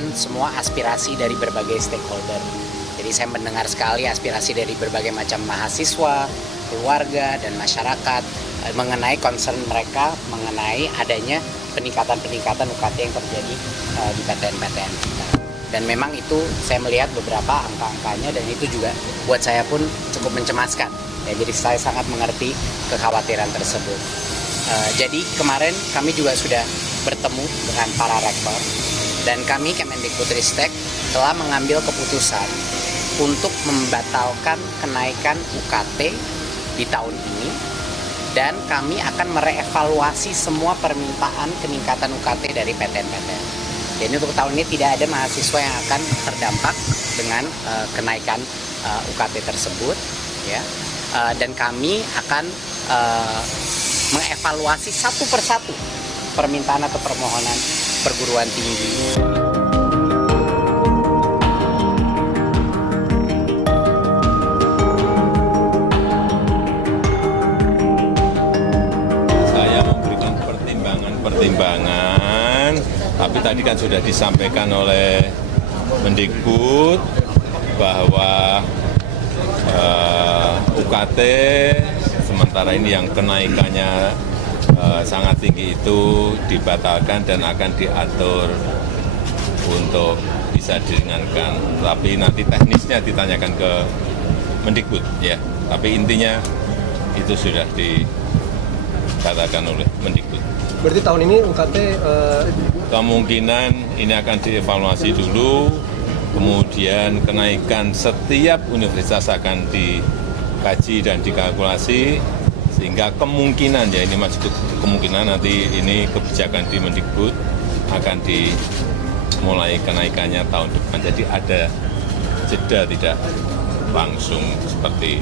mendengarkan semua aspirasi dari berbagai stakeholder. Jadi saya mendengar sekali aspirasi dari berbagai macam mahasiswa, keluarga, dan masyarakat mengenai concern mereka mengenai adanya peningkatan-peningkatan UKT yang terjadi di PTN-PTN kita. Dan memang itu saya melihat beberapa angka-angkanya dan itu juga buat saya pun cukup mencemaskan. Ya, jadi saya sangat mengerti kekhawatiran tersebut. Jadi kemarin kami juga sudah bertemu dengan para rektor dan kami Kemendikbudristek telah mengambil keputusan untuk membatalkan kenaikan UKT di tahun ini dan kami akan merevaluasi semua permintaan peningkatan UKT dari PTN-PTN. Jadi untuk tahun ini tidak ada mahasiswa yang akan terdampak dengan kenaikan UKT tersebut, ya. Dan kami akan mengevaluasi satu persatu permintaan atau permohonan perguruan tinggi. Saya memberikan pertimbangan, tapi tadi kan sudah disampaikan oleh Mendikbud bahwa UKT sementara ini yang kenaikannya sangat tinggi itu dibatalkan dan akan diatur untuk bisa diringankan. Tapi nanti teknisnya ditanyakan ke Mendikbud, ya. Tapi intinya itu sudah dikatakan oleh Mendikbud. Berarti tahun ini UKT kemungkinan ini akan dievaluasi dulu, kemudian kenaikan setiap universitas akan dikaji dan dikalkulasi, sehingga kemungkinan, ya ini masih kemungkinan nanti ini kebijakan di Mendikbud akan dimulai kenaikannya tahun depan. Jadi ada jeda, tidak langsung seperti